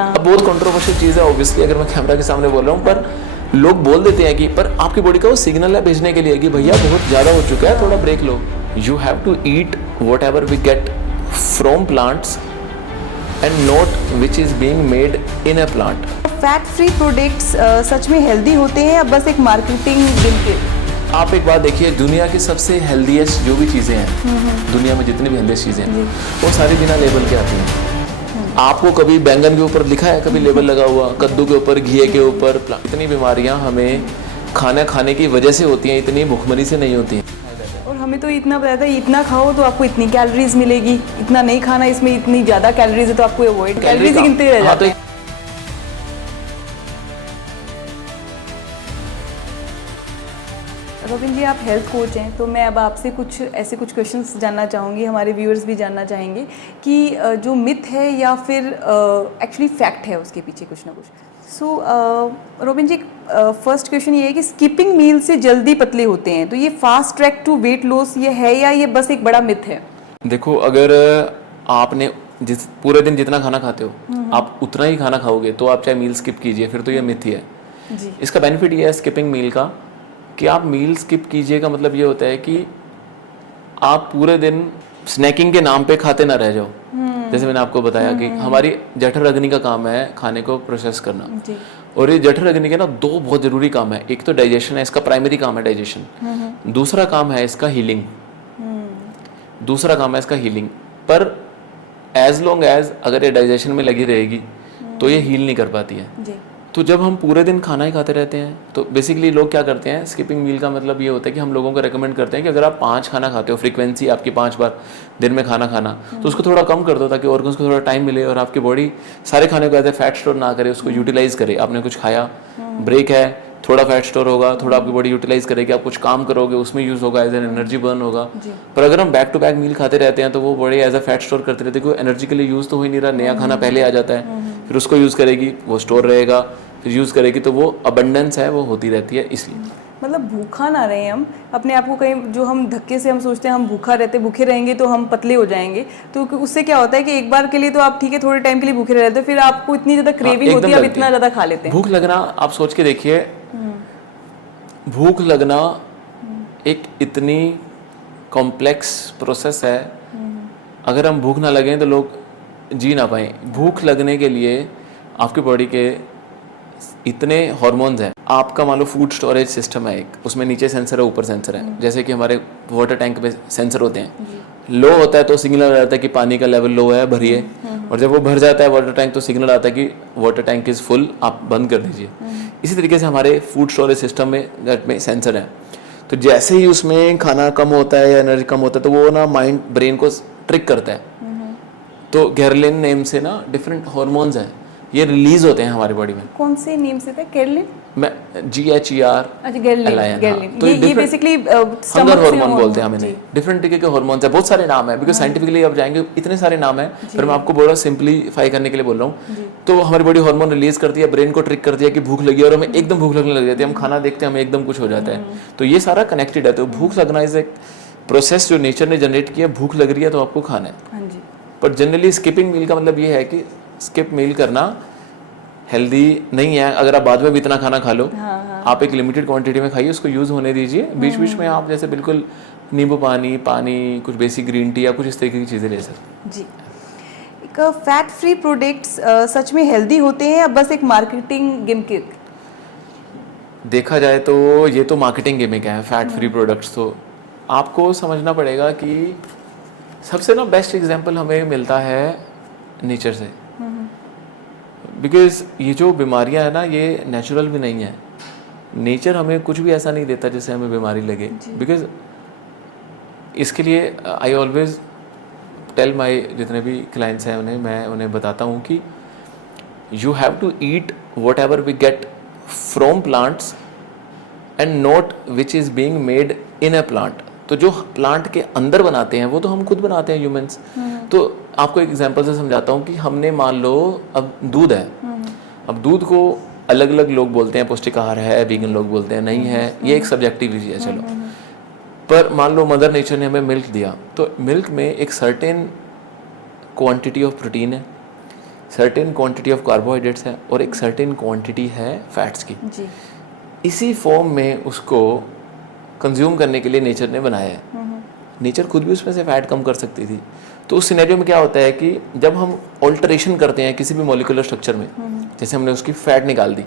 अब बहुत कंट्रोवर्शियल चीज़ है ऑब्वियसली, अगर मैं कैमरा के सामने बोल रहा हूँ, पर लोग बोल देते हैं कि पर आपकी बॉडी का वो सिग्नल है भेजने के लिए कि भैया बहुत ज़्यादा हो चुका है, थोड़ा ब्रेक लो. You have to eat whatever we get from plants and not which is being made in a plant. Fat free products सच में हेल्दी होते हैं या बस एक मार्केटिंग गिमिक? आप एक बात देखिए, दुनिया की सबसे हेल्दीएस्ट जो भी चीज़ें हैं, दुनिया में जितनी भी हेल्दीएस्ट चीज़ें हैं, वो सारी बिना लेबल के आती हैं. आपको कभी बैंगन के ऊपर लिखा है, कभी लेबल लगा हुआ, कद्दू के ऊपर, घी के ऊपर? इतनी बीमारियां हमें खाना खाने की वजह से होती हैं, इतनी भुखमरी से नहीं होती हैं. और हमें तो इतना बताया था इतना खाओ तो आपको इतनी कैलोरीज मिलेगी, इतना नहीं खाना इसमें इतनी ज़्यादा कैलोरीज है तो आपको अवॉइड कैलोरीज गिनते रह जाते हैं. रोबिन जी, आप हेल्थ कोच हैं, तो मैं अब आपसे कुछ क्वेश्चंस जानना चाहूँगी, हमारे व्यूअर्स भी जानना चाहेंगे कि जो मिथ है या फिर एक्चुअली फैक्ट है उसके पीछे कुछ ना कुछ. सो रोबिन जी, फर्स्ट क्वेश्चन ये है कि स्किपिंग मील से जल्दी पतले होते हैं, तो ये fast track to weight loss ये है या ये बस एक बड़ा मिथ है? देखो, अगर आपने जिस पूरे दिन जितना खाना खाते हो आप उतना ही खाना खाओगे, तो आप चाहे मील स्किप कीजिए, फिर तो ये मिथ ही है जी. इसका बेनिफिट ये है स्किपिंग मील का कि आप मील स्किप कीजिए का मतलब ये होता है कि आप पूरे दिन स्नैकिंग के नाम पे खाते ना रह जाओ. जैसे मैंने आपको बताया कि हमारी जठर अग्नि का काम है खाने को प्रोसेस करना जी. और ये जठर अग्नि के ना दो बहुत जरूरी काम है. एक तो डाइजेशन है, इसका प्राइमरी काम है डाइजेशन. दूसरा काम है इसका हीलिंग. दूसरा काम है इसका हीलिंग. पर एज लॉन्ग एज अगर ये डाइजेशन में लगी रहेगी तो ये हील नहीं कर पाती है. जी. तो जब हम पूरे दिन खाना ही खाते रहते हैं तो बेसिकली लोग क्या करते हैं, स्किपिंग मील का मतलब ये होता है कि हम लोगों को रेकमेंड करते हैं कि अगर आप 5 खाना खाते हो, फ्रीक्वेंसी आपकी 5 बार दिन में खाना खाना, तो उसको थोड़ा कम कर दो ताकि ऑर्गन्स को थोड़ा टाइम मिले और आपकी बॉडी सारे खाने को ऐसे फैट स्टोर ना करे, उसको यूटिलाइज करे. आपने कुछ खाया, ब्रेक है, थोड़ा फैट स्टोर होगा, थोड़ा आपकी बॉडी यूटिलाइज करेगी, आप कुछ काम करोगे उसमें यूज होगा, एज एन एनर्जी बर्न होगा. पर अगर हम बैक टू बैक मील खाते रहते हैं तो वो body as a fat store करते रहते हैं, कोई एनर्जी के लिए यूज तो हो ही नहीं रहा. नया खाना पहले आ जाता है, फिर उसको यूज करेगी, वो स्टोर रहेगा, फिर यूज करेगी, तो वो अबंडेंस है वो होती रहती है. इसलिए मतलब भूखा ना रहे हम अपने आप को, कहीं जो हम धक्के से हम सोचते हैं हम भूखे रहेंगे तो हम पतले हो जाएंगे, तो उससे क्या होता है कि एक बार के लिए तो आप ठीक है थोड़े टाइम के लिए भूखे रहते हो, फिर आपको इतनी ज़्यादा क्रेविंग होती है, आप इतना ज़्यादा खा लेते हैं. भूख लगना, आप सोच के देखिए, भूख लगना एक इतनी कॉम्प्लेक्स प्रोसेस है. अगर हम भूख ना लगें तो लोग जी ना पाए. भूख लगने के लिए आपकी बॉडी के इतने हार्मोन्स हैं. आपका मान लो फूड स्टोरेज सिस्टम है एक, उसमें नीचे सेंसर है, ऊपर सेंसर है. जैसे कि हमारे वाटर टैंक पे सेंसर होते हैं. लो होता है तो सिग्नल आता है कि पानी का लेवल लो है, भरिए. और जब वो भर जाता है वाटर टैंक तो सिग्नल आता है कि वाटर टैंक इज फुल, आप बंद कर दीजिए. इसी तरीके से हमारे फूड स्टोरेज सिस्टम में सेंसर है. तो जैसे ही उसमें खाना कम होता है या एनर्जी कम होता है तो वो ना माइंड ब्रेन को ट्रिक करता है. तो गेरलिन नेम से ना डिफरेंट हार्मोन्स हैं, ये रिलीज होते हैं हमारी बॉडी में. कौन से नेम से था? केरलिन? मैं GHER. अच्छा, गेरलिन. तो ये बेसिकली हंगर हार्मोन बोलते हैं हम इन्हें. डिफरेंट तरीके के हार्मोन्स है, बहुत सारे नाम है, बिकॉज साइंटिफिकली अब जाएंगे इतने सारे नाम है, पर मैं आपको बोल रहा हूँ सिंप्लीफाई करने के लिए बोल रहा हूँ. तो हमारी बॉडी हार्मोन रिलीज करती है, ब्रेन को ट्रिक करती है कि भूख लगी और हमें एकदम भूख लगने लग जाती है. हम खाना देखते हैं हमें एकदम कुछ हो जाता है. तो ये सारा कनेक्टेड है. तो भूख लगना इज एक प्रोसेस जो नेचर ने जनरेट किया. भूख लग रही है तो आपको खाना है. पर जनरली स्किपिंग मील का मतलब ये है कि स्किप मील करना हेल्दी नहीं है. अगर आप बाद में भी इतना खाना खा लो, आप एक लिमिटेड क्वांटिटी में खाइए, उसको यूज होने दीजिए. बीच बीच में आप जैसे बिल्कुल नींबू पानी, कुछ बेसिक ग्रीन टी या कुछ इस तरीके की चीज़ें ले सकते जी. एक फैट फ्री प्रोडक्ट्स सच में हेल्दी होते हैं या बस एक मार्केटिंग गिमिक? देखा जाए तो ये तो मार्केटिंग गिमिक है फैट फ्री प्रोडक्ट्स. तो आपको समझना पड़ेगा कि सबसे ना बेस्ट एग्जांपल हमें मिलता है नेचर से. बिकॉज ये जो बीमारियां है ना, ये नेचुरल भी नहीं है. नेचर हमें कुछ भी ऐसा नहीं देता जिससे हमें बीमारी लगे. बिकॉज इसके लिए आई ऑलवेज टेल माई जितने भी क्लाइंट्स हैं मैं उन्हें बताता हूँ कि you have to eat whatever we get from plants and not which is being made in a plant. तो जो प्लांट के अंदर बनाते हैं वो तो हम खुद बनाते हैं ह्यूमंस. तो आपको एक एग्जांपल से समझाता हूँ कि हमने मान लो अब दूध है. अब दूध को अलग अलग लोग बोलते हैं पौष्टिक आहार है, वीगन लोग बोलते हैं नहीं है, ये एक सब्जेक्टिव चीज़ है. चलो, पर मान लो मदर नेचर ने हमें मिल्क दिया, तो मिल्क में एक सर्टेन क्वांटिटी ऑफ प्रोटीन है, सर्टेन क्वांटिटी ऑफ कार्बोहाइड्रेट्स है और एक सर्टेन क्वांटिटी है फैट्स की। जी। इसी फॉर्म में उसको कंज्यूम करने के लिए नेचर ने बनाया है। नेचर खुद भी उसमें से फैट कम कर सकती थी। तो उस सिनेरियो में क्या होता है कि जब हम ऑल्टरेशन करते हैं किसी भी मॉलिक्यूलर स्ट्रक्चर में, जैसे हमने उसकी फैट निकाल दी,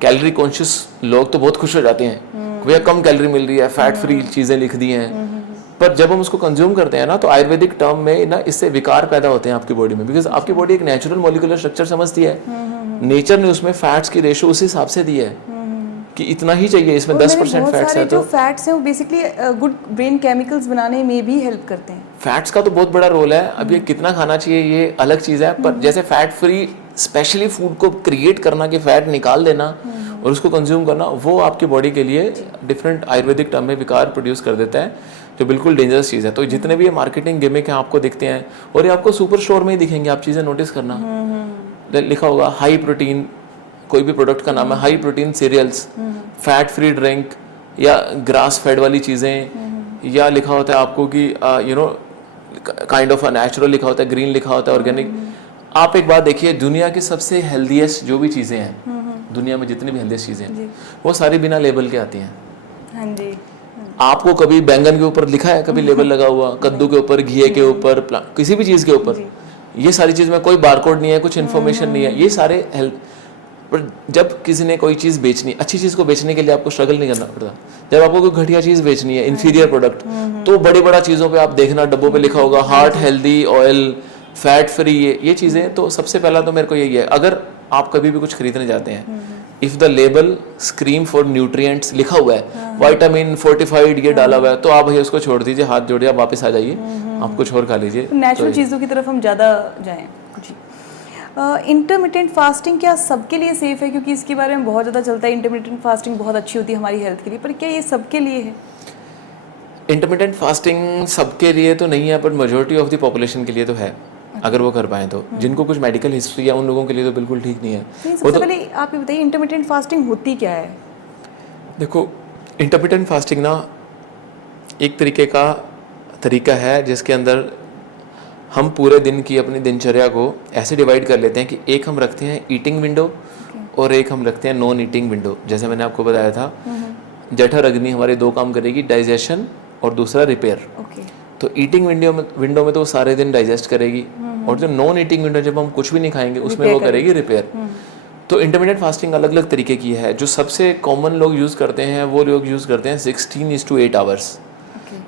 कैलोरी कॉन्शियस लोग तो बहुत खुश हो जाते हैं, भैया कम कैलोरी मिल रही है, फैट फ्री चीज़ें लिख दी हैं। पर जब हम उसको कंज्यूम करते हैं ना, तो आयुर्वेदिक टर्म में ना इससे विकार पैदा होते हैं आपकी बॉडी में, बिकॉज आपकी बॉडी एक नेचुरल मॉलिक्यूलर स्ट्रक्चर समझती है। नेचर ने उसमें फैट्स की रेशो उस हिसाब से दी है कि इतना ही चाहिए, इसमें 10% फैट्स है। जो फैट्स हैं वो बेसिकली गुड ब्रेन केमिकल्स बनाने में भी हेल्प करते हैं। फैट्स का तो बहुत बड़ा रोल है। अब ये कितना खाना चाहिए ये अलग चीज़ है, पर जैसे फैट फ्री स्पेशली फूड को क्रिएट करना कि फैट निकाल देना और उसको कंज्यूम करना, वो आपकी बॉडी के लिए डिफरेंट आयुर्वेदिक टर्म में विकार प्रोड्यूस कर देता है, जो बिल्कुल डेंजरस चीज़ है। तो जितने भी ये मार्केटिंग गिमिक हैं आपको दिखते हैं, और ये आपको सुपर स्टोर में ही दिखेंगे, आप चीज़ें नोटिस करना, लिखा होगा हाई प्रोटीन, कोई भी प्रोडक्ट का नाम है high protein cereals, fat free drink या ग्रास फेड वाली चीज़ें, या लिखा होता है आपको कि you know kind of natural लिखा होता है, ग्रीन लिखा होता है, ऑर्गेनिक। आप एक बात देखिए, दुनिया की सबसे हेल्दीएस्ट जो भी चीज़ें हैं, दुनिया में जितनी भी हेल्दीएस्ट चीज़ें हैं, वो सारी बिना लेबल के आती हैं। हाँ जी। आपको कभी बैंगन के ऊपर लिखा है, कभी लेबल लगा हुआ, कद्दू के ऊपर, घी के ऊपर, किसी भी चीज़ के ऊपर, ये सारी चीज़ में कोई बारकोड नहीं है, कुछ इन्फॉर्मेशन नहीं है, ये सारे हेल्थ। पर जब किसी ने कोई चीज़ बेचनी, अच्छी चीज़ को बेचने के लिए आपको स्ट्रगल नहीं करना पड़ता। जब आपको कोई घटिया चीज़ बेचनी है, इन्फीरियर प्रोडक्ट, तो बड़ी बड़ा चीज़ों पे आप देखना, डब्बों पे लिखा होगा heart healthy oil, fat free, ये चीज़ें। तो सबसे पहला तो मेरे को यही है, अगर आप कभी भी कुछ खरीदने जाते हैं, if the label scream for nutrients लिखा हुआ है, विटामिन फोर्टिफाइड ये डाला हुआ है, तो आप भैया उसको छोड़ दीजिए, हाथ जोड़िए, आप वापस आ जाइए, आप कुछ और खा लीजिए। नेचुरल चीज़ों की तरफ हम ज़्यादा जाएं। जी। इंटरमिटेंट फास्टिंग क्या सबके लिए सेफ है? क्योंकि इसके बारे में बहुत ज़्यादा चलता है, इंटरमिटेंट फास्टिंग बहुत अच्छी होती है हमारी हेल्थ के लिए, पर क्या ये सबके लिए है? इंटरमिटेंट फास्टिंग सबके लिए तो नहीं है, पर मेजॉरिटी ऑफ द पॉपुलेशन के लिए तो है, अगर वो कर पाए तो। जिनको कुछ मेडिकल हिस्ट्री है उन लोगों के लिए तो बिल्कुल ठीक नहीं है। सबसे पहले आप ये बताइए, इंटरमिटेंट फास्टिंग होती क्या है? देखो, इंटरमिटेंट फास्टिंग ना एक तरीके का तरीका है जिसके अंदर हम पूरे दिन की अपनी दिनचर्या को ऐसे डिवाइड कर लेते हैं कि एक हम रखते हैं ईटिंग विंडो और एक हम रखते हैं नॉन ईटिंग विंडो। जैसे मैंने आपको बताया था, जठर अग्नि हमारे दो काम करेगी, डाइजेशन और दूसरा रिपेयर। तो ईटिंग विंडो में तो वो सारे दिन डाइजेस्ट करेगी, और जो नॉन ईटिंग विंडो जब हम कुछ भी नहीं खाएंगे उसमें वो करेगी रिपेयर। तो इंटरमिटेंट फास्टिंग अलग अलग तरीके की है। जो सबसे कॉमन लोग यूज़ करते हैं वो लोग यूज़ करते हैं 16:8 आवर्स।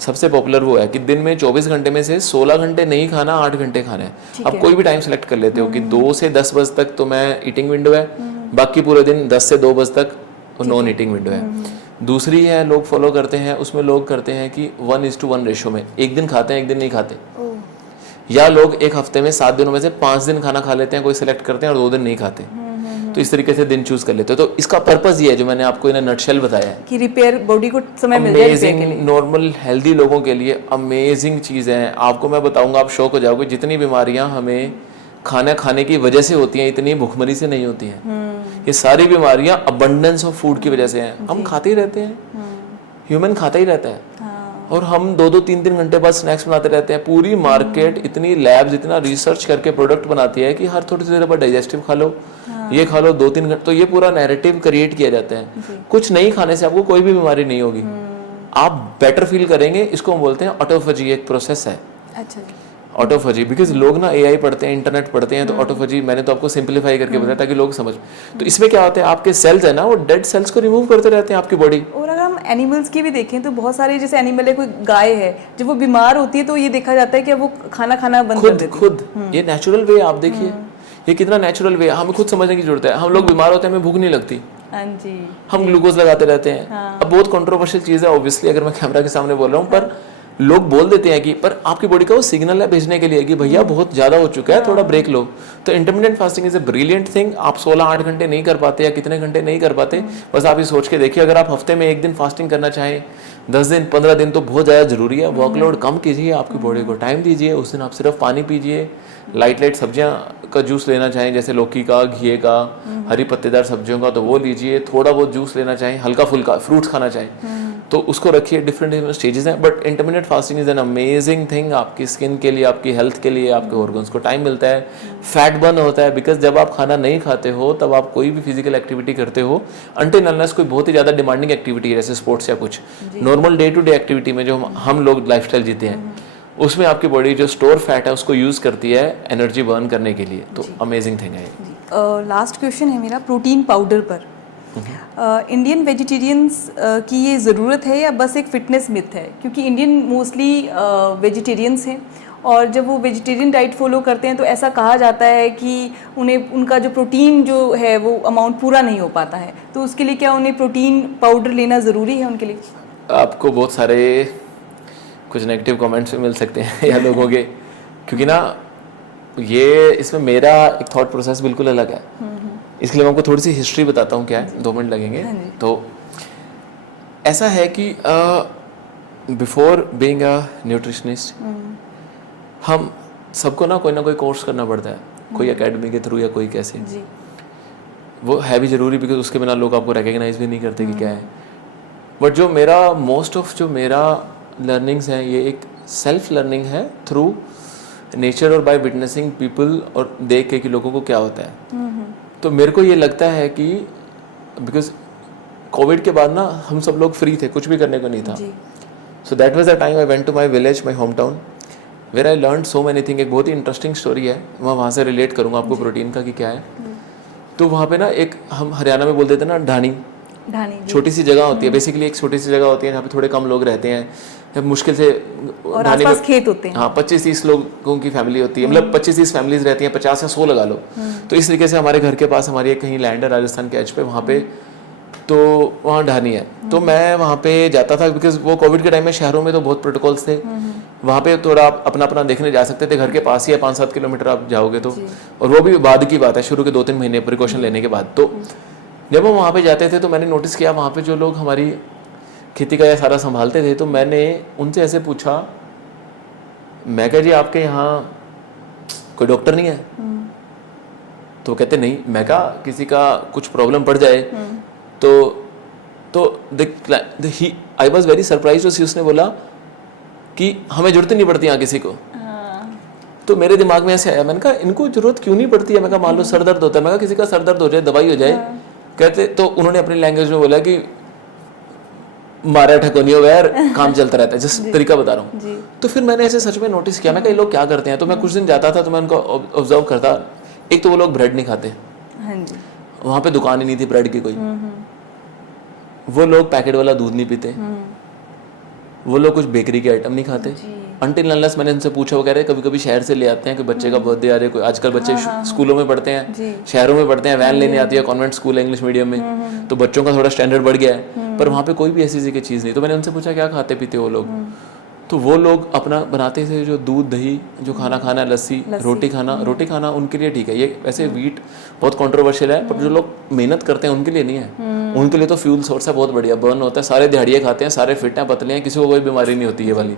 सबसे पॉपुलर वो है कि दिन में 24 घंटे में से 16 घंटे नहीं खाना, 8 घंटे खाना है। अब कोई भी टाइम सेलेक्ट कर लेते हो कि 2 से 10 बजे तक तो मैं ईटिंग विंडो है, बाकी पूरे दिन 10 से 2 बजे तक नॉन ईटिंग विंडो है। दूसरी है लोग फॉलो करते हैं, उसमें लोग करते हैं कि 1:1 रेशो में, एक दिन खाते हैं एक दिन नहीं खाते, या लोग एक हफ्ते में 7 दिनों में से 5 दिन खाना खा लेते हैं, कोई सिलेक्ट करते हैं, और 2 दिन नहीं खाते। तो इस तरीके से दिन चूज कर लेते हो। तो इसका पर्पस ये है जो मैंने आपको इन नटशेल बताया है कि रिपेयर बॉडी को समय मिल जाए रिपेयर के लिए। नॉर्मल हेल्दी लोगों के लिए अमेजिंग चीज़ है। आपको मैं बताऊंगा, आप शॉक हो जाओगे, जितनी बीमारियां हमें खाना खाने की वजह से होती हैं, इतनी भूखमरी से नहीं होती हैं। ये सारी बीमारियां अबंडेंस ऑफ फूड की वजह से हैं। हम खाते ही रहते हैं, ह्यूमन खाता ही रहता है, और हम 2-2, 3-3 घंटे बाद स्नैक्स बनाते रहते हैं। पूरी मार्केट इतनी लैब्स इतना रिसर्च करके प्रोडक्ट बनाती है कि हर थोड़ी देर बाद डाइजेस्टिव खा लो, ये खा लो 2-3 घंटे। तो ये पूरा नैरेटिव क्रिएट किया जाता है। कुछ नहीं खाने से आपको कोई भी बीमारी नहीं होगी, आप बेटर फील करेंगे। इसको हम बोलते हैं ऑटोफेजी, एक प्रोसेस है। अच्छा जी। ऑटोफेजी, बिकॉज लोग ना एआई पढ़ते हैं, इंटरनेट पढ़ते हैं, तो ऑटोफेजी मैंने तो आपको सिंप्लीफाई करके बताया ताकि लोग समझ। तो इसमें क्या होता है, आपके सेल्स है ना, वो डेड सेल्स को रिमूव करते रहते हैं आपकी बॉडी। और अगर हम एनिमल्स की भी देखें तो बहुत सारे, जैसे एनिमल है, कोई गाय है, जब वो बीमार होती है तो ये देखा जाता है कि वो खाना खाना बंद कर देती है। खुद ये नेचुरल वे, आप देखिए ये कितना नेचुरल वे है। हमें खुद समझने की जरूरत है। हम लोग बीमार होते हैं, हमें भूख नहीं लगती, हाँ जी, हम ग्लूकोज लगाते रहते हैं। अब बहुत कंट्रोवर्शियल चीज़ है ऑब्वियसली, अगर मैं कैमरा के सामने बोल रहा हूँ, पर लोग बोल देते हैं कि पर आपकी बॉडी का वो सिग्नल है भेजने के लिए कि भैया बहुत ज़्यादा हो चुका है, थोड़ा ब्रेक लो। तो intermittent fasting is a brilliant thing. आप 16-8 घंटे नहीं कर पाते या कितने घंटे नहीं कर पाते, बस आप ये सोच के देखिए, अगर आप हफ्ते में 1 दिन फास्टिंग करना चाहें, 10 दिन 15 दिन तो बहुत ज़्यादा जरूरी है। वर्कलोड कम कीजिए, आपकी बॉडी को टाइम दीजिए। उस दिन आप सिर्फ पानी पीजिए, लाइट सब्जियां का जूस लेना चाहें, जैसे लौकी का, घिए का, हरी पत्तेदार सब्जियों का, तो वो लीजिए। थोड़ा बहुत जूस लेना चाहें, हल्का फुल्का फ्रूट्स खाना चाहें, तो उसको रखिए, डिफरेंट स्टेजेस हैं, but intermittent fasting is an amazing thing आपकी स्किन के लिए, आपकी हेल्थ के लिए, आपके ऑर्गन्स को टाइम मिलता है, फैट बर्न होता है, बिकॉज जब आप खाना नहीं खाते हो तब आप कोई भी फिजिकल एक्टिविटी करते हो अनटिल अनलेस कोई बहुत ही ज़्यादा डिमांडिंग एक्टिविटी है जैसे स्पोर्ट्स या कुछ normal day to day activity में जो हम लोग लाइफस्टाइल जीते हैं उसमें आपकी बॉडी जो स्टोर फैट है उसको यूज़ करती है एनर्जी बर्न करने के लिए, तो अमेजिंग थिंग है। लास्ट क्वेश्चन है मेरा प्रोटीन पाउडर पर। इंडियन वेजिटेरियंस की ये ज़रूरत है या बस एक फिटनेस मिथ है? क्योंकि इंडियन मोस्टली वेजिटेरियंस हैं और जब वो वेजिटेरियन डाइट फॉलो करते हैं तो ऐसा कहा जाता है कि उन्हें उनका जो प्रोटीन जो है वो अमाउंट पूरा नहीं हो पाता है, तो उसके लिए क्या उन्हें प्रोटीन पाउडर लेना ज़रूरी है उनके लिए? आपको बहुत सारे कुछ नेगेटिव कमेंट्स भी मिल सकते हैं या लोगों के, क्योंकि ना ये इसमें मेरा एक थॉट प्रोसेस बिल्कुल अलग है। इसके लिए मैं आपको थोड़ी सी हिस्ट्री बताता हूँ, क्या है, 2 मिनट लगेंगे। तो ऐसा है कि बिफोर बीइंग अ न्यूट्रिशनिस्ट हम सबको ना कोई कोर्स करना पड़ता है, कोई एकेडमी के थ्रू या कोई कैसे जी। वो है भी ज़रूरी, बिकॉज उसके बिना लोग आपको रिकग्नाइज भी नहीं करते कि क्या है। बट जो मेरा मोस्ट ऑफ जो मेरा लर्निंग्स हैं ये एक सेल्फ लर्निंग है थ्रू नेचर और बाय विटनेसिंग पीपल और देख के कि लोगों को क्या होता है। तो मेरे को ये लगता है कि बिकॉज कोविड के बाद ना हम सब लोग फ्री थे, कुछ भी करने को नहीं था। So that was the time I went to my village, my home town, where I learn so many thing. एक बहुत ही इंटरेस्टिंग स्टोरी है, मैं वहाँ से रिलेट करूँगा आपको प्रोटीन का कि क्या है। तो वहाँ पे ना एक हम हरियाणा में बोलते थे ना ढाणी, छोटी सी जगह होती है, बेसिकली एक छोटी सी जगह होती है जहाँ पे थोड़े कम लोग रहते हैं, जब मुश्किल से और आसपास खेत होते हैं। हाँ, 25-30 लोगों की फैमिली होती है, मतलब 25-30 फैमिलीज रहती हैं, 50 या 100 लगा लो। तो इस तरीके से हमारे घर के पास हमारी एक कहीं लैंड है राजस्थान के एज पे, वहाँ पे तो वहाँ ढानी है। तो मैं वहाँ पे जाता था बिकॉज वो कोविड के टाइम में शहरों में तो बहुत प्रोटोकॉल्स थे, वहाँ पे थोड़ा आप अपना अपना देखने जा सकते थे, घर के पास ही है, 5-7 किलोमीटर आप जाओगे तो, और वो भी बाद की बात है, शुरू के 2-3 महीने प्रिकॉशन लेने के बाद। तो जब हम वहाँ पे जाते थे तो मैंने नोटिस किया वहाँ पे जो लोग हमारी खेती का या सारा संभालते थे, तो मैंने उनसे ऐसे पूछा, मैं कहा जी आपके यहाँ कोई डॉक्टर नहीं है? तो कहते नहीं। मैं कहा किसी का कुछ प्रॉब्लम पड़ जाए तो आई वॉज वेरी सरप्राइज। उसने बोला कि हमें जरूरत नहीं पड़ती यहाँ किसी को। तो मेरे दिमाग में ऐसे आया, मैंने कहा इनको जरूरत क्यों नहीं पड़ती है? मैं कहा मान लो सर दर्द होता है, मैं कहा किसी का सर दर्द हो जाए दवाई हो जाए। कहते तो उन्होंने अपनी लैंग्वेज में बोला कि मारा ठकोनी हो यार, काम चलता रहता है, जिस तरीका बता रहा हूँ। तो फिर मैंने ऐसे सच में नोटिस किया, मैं कहा ये लोग क्या करते हैं। तो मैं कुछ दिन जाता था तो मैं उनको ऑब्जर्व करता। एक तो वो लोग ब्रेड नहीं खाते, वहाँ पे दुकान ही नहीं थी ब्रेड की कोई। वो लोग पैकेट वाला दूध नहीं पीते, वो लोग कुछ बेकरी के आइटम नहीं खाते। अनटिल अनलेस मैंने इनसे पूछा, वो कह रहे कभी कभी शहर से ले आते हैं कि बच्चे का बर्थडे आ रहा है कोई। आजकल बच्चे स्कूलों में पढ़ते हैं, शहरों में पढ़ते हैं, वैन लेने आती है, कॉन्वेंट स्कूल है इंग्लिश मीडियम में, तो बच्चों का थोड़ा स्टैंडर्ड बढ़ गया है, पर वहाँ पे कोई भी ऐसी की चीज़ नहीं। तो मैंने उनसे पूछा क्या खाते पीते वो लोग? तो वो लोग अपना बनाते थे जो दूध दही, जो खाना खाना, लस्सी, रोटी खाना उनके लिए ठीक है। ये वैसे वीट बहुत कंट्रोवर्शियल है, पर जो लोग मेहनत करते हैं उनके लिए नहीं है। उनके लिए तो फ्यूल सोर्स है, बहुत बढ़िया बर्न होता है, सारे दिहाड़िए खाते हैं, सारे फिट हैं, पतले हैं, किसी को कोई बीमारी नहीं होती ये वाली।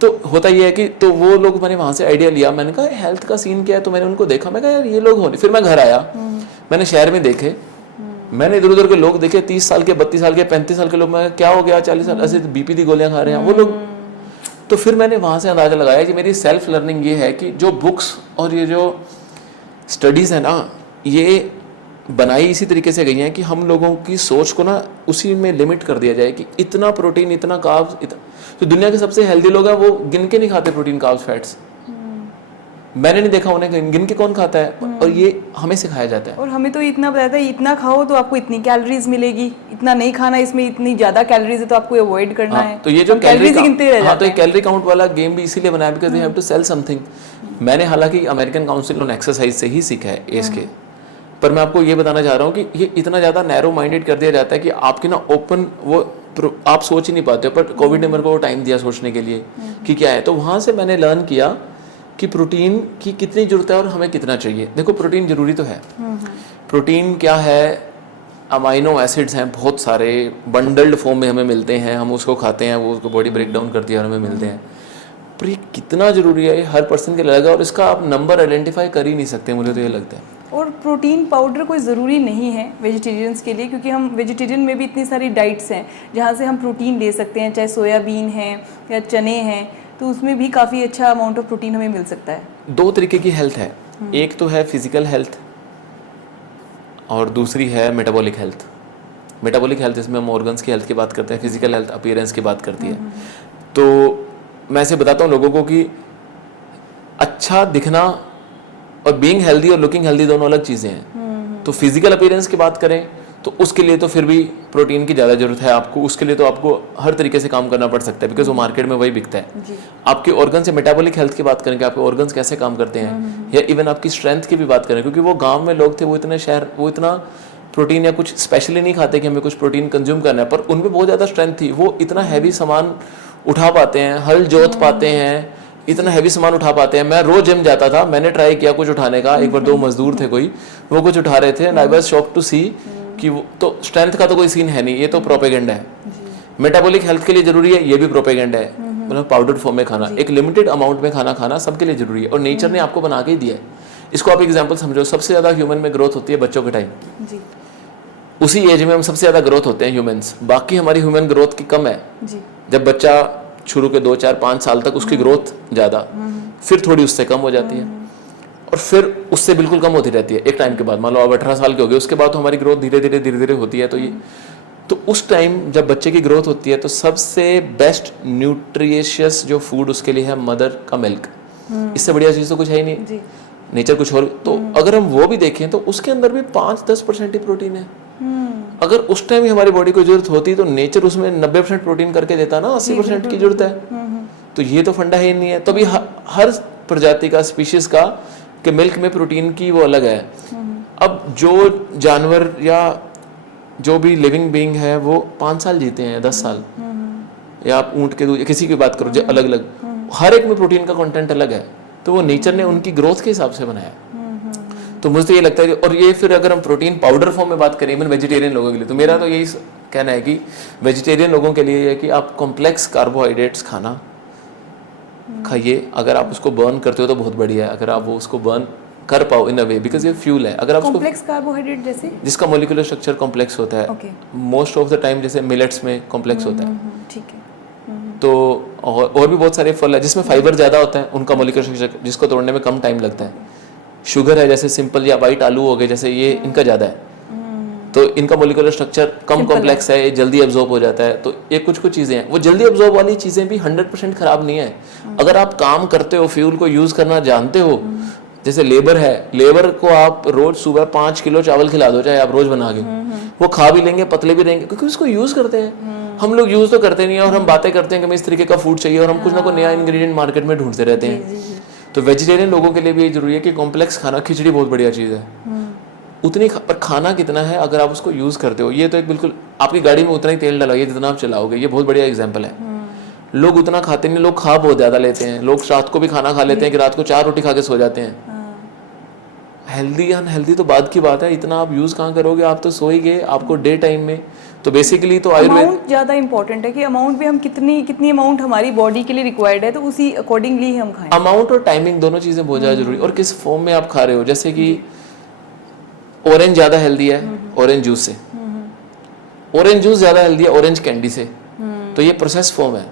तो होता ये है कि तो वो लोग, मैंने वहाँ से आइडिया लिया, मैंने कहा हेल्थ का सीन क्या है। तो मैंने उनको देखा, मैं कहा यार ये लोग हो नहीं। फिर मैं घर आया, मैंने शहर में देखे, मैंने इधर उधर के लोग देखे, 30 साल के, 32 साल के, 35 साल के लोग, मैं क्या हो गया 40 साल ऐसे बीपी की गोलियां खा रहे हैं वो लोग। तो फिर मैंने वहाँ से अंदाजा लगाया कि मेरी सेल्फ लर्निंग ये है कि जो बुक्स और ये जो स्टडीज़ है ना, ये बनाई इसी तरीके से गई हैं कि हम लोगों की सोच को ना उसी में लिमिट कर दिया जाए कि इतना प्रोटीन, इतना कार्ब्स। तो दुनिया के सबसे हेल्दी लोग हैं वो गिन के नहीं खाते प्रोटीन, कार्ब्स, फैट्स। मैंने नहीं देखा उन्हें गिन के कौन खाता है, और ये हमें सिखाया जाता है। और हमें तो इतना बताया था इतना खाओ तो आपको इतनी कैलोरीज मिलेगी, इतना नहीं खाना, इसमें इतनी ज्यादा कैलोरीज है तो आपको अवॉइड करना है। तो ये जो कैलोरीज गिनते रह जाते हैं, तो कैलोरी काउंट वाला गेम भी इसीलिए बनाया because they have to sell something. मैंने हालांकि अमेरिकन काउंसिल ऑन एक्सरसाइज से ही सीखा है एज के, पर मैं आपको ये बताना चाह रहा हूँ कि ये इतना ज़्यादा नैरो माइंडेड कर दिया जाता है कि आपकी ना ओपन वो आप सोच ही नहीं पाते हो। पर कोविड ने मेरे को टाइम दिया सोचने के लिए कि क्या है। तो वहाँ से मैंने लर्न किया कि प्रोटीन की कितनी ज़रूरत है और हमें कितना चाहिए। देखो प्रोटीन ज़रूरी तो है। प्रोटीन क्या है? अमाइनो एसिड्स हैं बहुत सारे, बंडल्ड फॉर्म में हमें मिलते हैं, हम उसको खाते हैं, वो उसको बॉडी ब्रेक डाउन करती है और हमें मिलते हैं। पर ये कितना ज़रूरी है, ये हर पर्सन के लिए अलग है, और इसका आप नंबर आइडेंटिफाई कर ही नहीं सकते, मुझे तो ये लगता है। और प्रोटीन पाउडर कोई ज़रूरी नहीं है वेजिटेरियंस के लिए, क्योंकि हम वेजिटेरियन में भी इतनी सारी डाइट्स हैं जहाँ से हम प्रोटीन ले सकते हैं, चाहे सोयाबीन है या चने हैं, तो उसमें भी काफ़ी अच्छा अमाउंट ऑफ प्रोटीन हमें मिल सकता है। दो तरीके की हेल्थ है, एक तो है फिजिकल हेल्थ और दूसरी है मेटाबॉलिक हेल्थ। मेटाबॉलिक हेल्थ इसमें हम ऑर्गन्स की हेल्थ की बात करते हैं, फिजिकल हेल्थ अपीयरेंस की बात करती है। तो मैं ऐसे बताता हूँ लोगों को कि अच्छा दिखना और बीइंग हेल्दी और लुकिंग हेल्दी दोनों अलग चीज़ें हैं। तो फिजिकल अपीयरेंस की बात करें तो उसके लिए तो फिर भी प्रोटीन की ज़्यादा जरूरत है आपको, उसके लिए तो आपको हर तरीके से काम करना पड़ सकता है, बिकॉज वो मार्केट में वही बिकता है। आपके ऑर्गन से मेटाबॉलिक हेल्थ की बात करें कि आपके ऑर्गन्स कैसे काम करते हैं, या इवन आपकी स्ट्रेंथ की भी बात करें, क्योंकि वो गाँव में लोग थे, वो इतना प्रोटीन या कुछ स्पेशली नहीं खाते कि हमें कुछ प्रोटीन कंज्यूम करना है, पर उनमें बहुत ज़्यादा स्ट्रेंथ थी, वो इतना हैवी सामान उठा पाते हैं, हल जोत पाते हैं, इतना हैवी सामान उठा पाते हैं। मैं रोज जिम जाता था, मैंने ट्राई किया कुछ उठाने का, एक बार दो मजदूर थे कोई, वो कुछ उठा रहे थे and I was shocked to see कि वो तो स्ट्रेंथ का तो कोई सीन है नहीं, ये तो प्रोपेगेंडा है। मेटाबॉलिक हेल्थ के लिए जरूरी है, ये भी प्रोपेगेंडा है, मतलब पाउडर फॉर्म में खाना, एक लिमिटेड अमाउंट में खाना सबके लिए जरूरी है, और नेचर ने आपको बना के ही दिया है। इसको आप एग्जाम्पल समझो, सबसे ज्यादा ह्यूमन में ग्रोथ होती है बच्चों के टाइम, उसी एज में हम सबसे ज्यादा ग्रोथ होते हैं ह्यूमंस, बाकी हमारी ह्यूमन ग्रोथ की कम है। जब बच्चा शुरू के 2, 4, 5 साल तक उसकी ग्रोथ ज़्यादा, फिर थोड़ी उससे कम हो जाती है, और फिर उससे बिल्कुल कम होती रहती है एक टाइम के बाद। मान लो आप 18 साल के हो गए, उसके बाद तो हमारी ग्रोथ धीरे धीरे होती है। तो उस टाइम जब बच्चे की ग्रोथ होती है तो सबसे बेस्ट न्यूट्रिशियस जो फूड उसके लिए है मदर का मिल्क। इससे बढ़िया चीज़ तो कुछ है ही नहीं, नेचर कुछ और। तो अगर हम वो भी देखें तो उसके अंदर भी 5-10% ही प्रोटीन है। अगर उस टाइम ही हमारी बॉडी को जरूरत होती तो नेचर उसमें 90% प्रोटीन करके देता ना, 80% की जरूरत है। तो ये तो फंडा ही नहीं है। तो भी हर प्रजाति का, स्पीशीज का कि मिल्क में प्रोटीन की वो अलग है। अब जो जानवर या जो भी लिविंग बीइंग है वो 5 साल जीते हैं, 10 साल, या आप ऊंट के दूध किसी की बात करो, जो अलग अलग, हर एक में प्रोटीन का कंटेंट अलग है। तो वो नेचर ने उनकी ग्रोथ के हिसाब से बनाया। तो मुझे तो ये लगता है, और ये फिर अगर हम प्रोटीन पाउडर फॉर्म में बात करें इवन वेजिटेरियन लोगों के लिए, तो मेरा तो यही कहना है कि वेजिटेरियन लोगों के लिए है कि आप कॉम्प्लेक्स कार्बोहाइड्रेट्स खाना खाइए। अगर आप उसको बर्न करते हो तो बहुत बढ़िया है, अगर आप वो उसको बर्न कर पाओ इन अ वे, बिकॉज ये फ्यूल है। अगर आप कॉम्प्लेक्स कार्बोहाइड्रेट जैसे जिसका मॉलिक्यूलर स्ट्रक्चर कॉम्प्लेक्स होता है, मोस्ट ऑफ द टाइम जैसे मिलेट्स में कॉम्प्लेक्स होता है, ठीक है। तो और भी बहुत सारे फल है जिसमें फाइबर ज़्यादा होता है, उनका मॉलिक्यूलर स्ट्रक्चर जिसको तोड़ने में कम टाइम लगता है। शुगर है जैसे सिंपल या वाइट आलू हो गए जैसे, ये इनका ज़्यादा है, तो इनका मॉलिक्यूलर स्ट्रक्चर कम कॉम्प्लेक्स है, ये जल्दी एब्जॉर्ब हो जाता है। तो ये कुछ चीज़ें हैं, वो जल्दी एब्जॉर्ब वाली चीज़ें भी 100% खराब नहीं है। अगर आप काम करते हो, फ्यूल को यूज़ करना जानते हो, जैसे लेबर है, लेबर को आप रोज सुबह 5 किलो चावल खिला दो, चाहे आप रोज बना के, वो खा भी लेंगे, पतले भी रहेंगे, क्योंकि उसको यूज़ करते हैं। हम लोग यूज़ तो करते नहीं है, और हम बातें करते हैं कि हमें इस तरीके का फूड चाहिए, और हम कुछ ना कुछ नया इंग्रेडिएंट मार्केट में ढूंढते रहते हैं। तो वेजिटेरियन लोगों के लिए भी जरूरी है कि कॉम्प्लेक्स खाना, खिचड़ी बहुत बढ़िया चीज़ है, उतनी पर खाना कितना है अगर आप उसको यूज़ करते हो। ये तो एक बिल्कुल आपकी गाड़ी में उतना ही तेल डलाइए जितना आप चलाओगे, ये बहुत बढ़िया एग्जाम्पल है। लोग उतना खाते नहीं, लोग खा बहुत ज़्यादा लेते हैं। लोग रात को भी खाना खा लेते हैं कि रात को 4 रोटी खा के सो जाते हैं। हेल्दी अनहेल्दी तो बाद की बात है, इतना आप यूज़ कहाँ करोगे, आप तो सो ही गए, आपको डे टाइम में। तो बेसिकली तो अमाउंट ज़्यादा इंपॉर्टेंट है कि अमाउंट भी हम कितनी अमाउंट हमारी बॉडी के लिए रिक्वायर्ड है, तो उसी अकॉर्डिंगली हम खाएं। अमाउंट और टाइमिंग दोनों चीज़ें बहुत ज़्यादा जरूरी, और किस फॉर्म में आप खा रहे हो। जैसे कि ऑरेंज ज़्यादा हेल्दी है ऑरेंज जूस से, ऑरेंज जूस ज़्यादा हेल्दी है ऑरेंज कैंडी से, तो ये प्रोसेस फॉर्म है।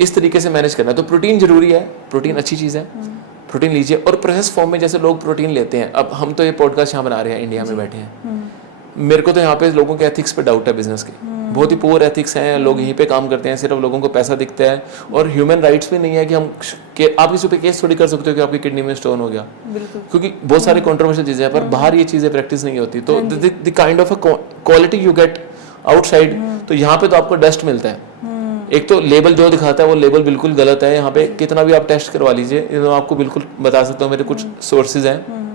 इस तरीके से मैनेज करना है। तो प्रोटीन जरूरी है, प्रोटीन अच्छी चीज़ है, प्रोटीन लीजिए। और प्रोसेस फॉर्म में जैसे लोग प्रोटीन लेते हैं, अब हम तो ये पॉडकास्ट यहाँ बना रहे हैं, इंडिया में बैठे हैं, मेरे को तो यहाँ पे लोगों के एथिक्स पे डाउट है, बिजनेस के बहुत ही पुअर एथिक्स हैं, लोग यहीं पे काम करते हैं, सिर्फ लोगों को पैसा दिखता है, और ह्यूमन राइट्स भी नहीं है कि आप किसी पे केस थोड़ी कर सकते हो कि आपकी किडनी में स्टोन हो गया, क्योंकि बहुत सारी कंट्रोवर्शियल चीजें हैं, पर बाहर ये चीजें प्रैक्टिस नहीं होती। तो the kind of quality you get outside, तो यहाँ पे तो आपको डस्ट मिलता है। एक तो लेबल जो दिखाता है वो लेबल बिल्कुल गलत है। यहाँ पे कितना भी आप टेस्ट करवा लीजिए, तो आपको बिल्कुल बता सकता हूँ, मेरे कुछ सोर्सेज हैं,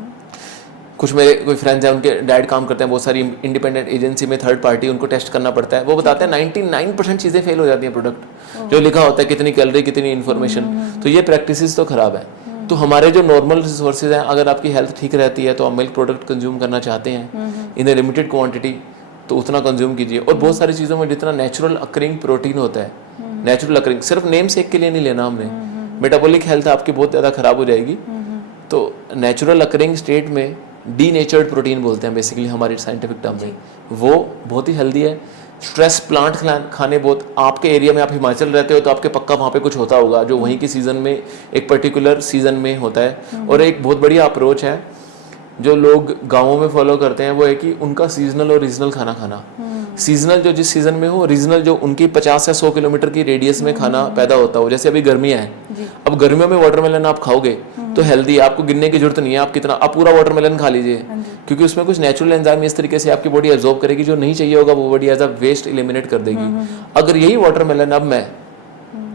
कुछ मेरे कोई फ्रेंड्स हैं, उनके डैड काम करते हैं बहुत सारी इंडिपेंडेंट एजेंसी में, थर्ड पार्टी, उनको टेस्ट करना पड़ता है। वो बताते हैं 99% चीज़ें फेल हो जाती हैं प्रोडक्ट, जो लिखा होता है कितनी कैलोरी कितनी इन्फॉर्मेशन। तो ये प्रैक्टिसेस तो खराब है। तो हमारे जो नॉर्मल रिसोर्सेज हैं, अगर आपकी हेल्थ ठीक रहती है तो आप मिल्क प्रोडक्ट कंज्यूम करना चाहते हैं इन ए लिमिटेड क्वांटिटी, तो उतना कंज्यूम कीजिए। और बहुत सारी चीज़ों में जितना नेचुरल अकरिंग प्रोटीन होता है, नेचुरल अकरिंग, सिर्फ नेम सेक के लिए नहीं लेना हमने, मेटाबॉलिक हेल्थ आपकी बहुत ज़्यादा खराब हो जाएगी। तो नेचुरल अकरिंग स्टेट में डीनेचर्ड प्रोटीन बोलते हैं बेसिकली हमारी साइंटिफिक टर्म में, वो बहुत ही हेल्दी है। स्ट्रेस प्लांट खाने बहुत, आपके एरिया में आप हिमाचल रहते हो तो आपके पक्का वहाँ पे कुछ होता होगा जो वहीं की सीज़न में एक पर्टिकुलर सीज़न में होता है। और एक बहुत बढ़िया अप्रोच है जो लोग गाँवों में फॉलो करते हैं, वो है कि उनका सीजनल और रीजनल खाना खाना। सीजनल जो जिस सीजन में हो, रीजनल जो उनकी 50 या 100 किलोमीटर की रेडियस में खाना पैदा होता हो। जैसे अभी गर्मियाँ हैं, अब गर्मियों में वाटरमेलन आप खाओगे तो हेल्दी, आपको गिनने की जरूरत नहीं है आप कितना, आप पूरा वाटरमेलन खा लीजिए, क्योंकि उसमें कुछ नेचुरल एंजाइम इस तरीके से आपकी बॉडी एब्जॉर्ब करेगी, जो नहीं चाहिए होगा वो body as a waste eliminate कर देगी। अगर यही वाटरमेलन अब मैं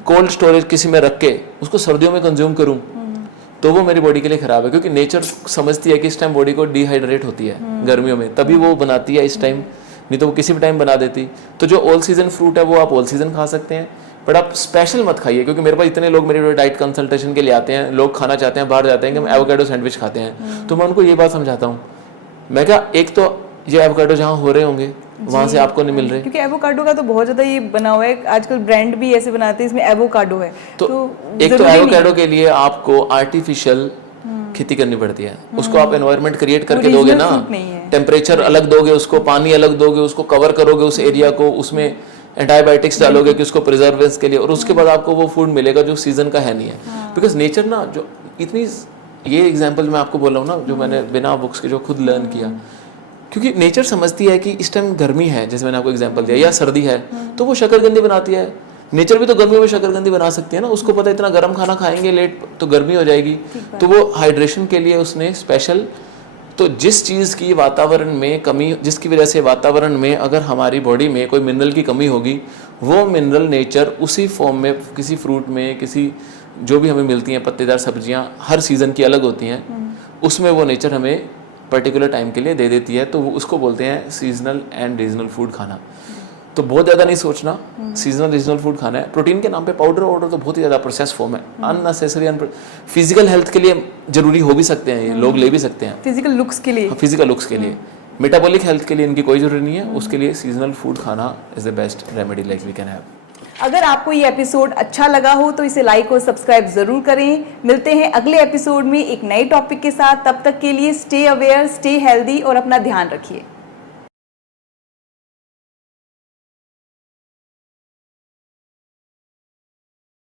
कोल्ड स्टोरेज किसी में रख के उसको सर्दियों में कंज्यूम करूं तो वो मेरी बॉडी के लिए खराब है, क्योंकि नेचर समझती है कि इस टाइम बॉडी को डिहाइड्रेट होती है गर्मियों में, तभी वो बनाती है इस टाइम, नहीं तो वो किसी भी टाइम बना देती। तो जो ऑल सीजन फ्रूट है वो आप ऑल सीजन खा सकते हैं, बट आप स्पेशल मत खाइए, क्योंकि मेरे पास इतने लोग मेरे डाइट कंसल्टेशन के लिए आते हैं, लोग खाना चाहते हैं, बाहर जाते हैं कि हम एवोकाडो सैंडविच खाते हैं, तो मैं उनको ये बात समझाता हूँ, मैं क्या, एक तो ये एवोकाडो जहाँ हो रहे होंगे वहां से आपको नहीं मिल रहे, क्योंकि एवोकाडो का तो बहुत ज्यादा ये बना हुआ है, आजकल ब्रांड भी ऐसे बनाते हैं इसमें एवोकाडो है, तो एक तो एवोकाडो के लिए आपको आर्टिफिशियल खेती करनी पड़ती है, उसको आप एनवायरनमेंट क्रिएट करके दोगे ना, टेम्परेचर अलग दोगे उसको, पानी अलग दोगे उसको, कवर करोगे उस एरिया को, उसमें एंटीबायोटिक्स डालोगे कि उसको प्रिजर्वेंस के लिए, और उसके बाद आपको वो फूड मिलेगा जो सीजन का है नहीं है। बिकॉज नेचर ना, जो इतनी, ये एग्जांपल मैं आपको बोल रहा हूँ ना जो मैंने बिना बुक्स के जो खुद लर्न किया, क्योंकि नेचर समझती है कि इस टाइम गर्मी है, जैसे मैंने आपको एग्जांपल दिया, या सर्दी है, तो वो शकरकंदी बनाती है। नेचर भी तो गर्मियों में शकरकंदी बना सकती है ना, उसको पता है इतना गर्म खाना खाएंगे लेट तो गर्मी हो जाएगी, तो वो हाइड्रेशन के लिए उसने स्पेशल, तो जिस चीज़ की वातावरण में कमी, जिसकी वजह से वातावरण में अगर हमारी बॉडी में कोई मिनरल की कमी होगी, वो मिनरल नेचर उसी फॉर्म में किसी फ्रूट में, किसी जो भी हमें मिलती हैं पत्तेदार सब्जियां, हर सीज़न की अलग होती हैं, उसमें वो नेचर हमें पर्टिकुलर टाइम के लिए दे देती है, तो वो उसको बोलते हैं सीजनल एंड रीजनल फूड खाना। तो बहुत ज़्यादा नहीं सोचना, सीजनल रीजनल फूड खाना है। प्रोटीन के नाम पे पाउडर वाउडर तो बहुत ही ज़्यादा प्रोसेस फॉर्म है, अननेसेसरी, फिजिकल हेल्थ के लिए जरूरी हो भी सकते हैं, ये लोग ले भी सकते हैं, फिजिकल लुक्स के लिए, फिजिकल लुक्स के लिए, मेटाबॉलिक हेल्थ के लिए इनकी कोई जरूरी नहीं है, उसके लिए सीजनल फूड खाना is the best remedy like we can have. अगर आपको ये एपिसोड अच्छा लगा हो तो इसे लाइक और सब्सक्राइब जरूर करें। मिलते हैं अगले एपिसोड में एक नए टॉपिक के साथ, तब तक के लिए स्टे अवेयर, स्टे हेल्दी और अपना ध्यान रखिए।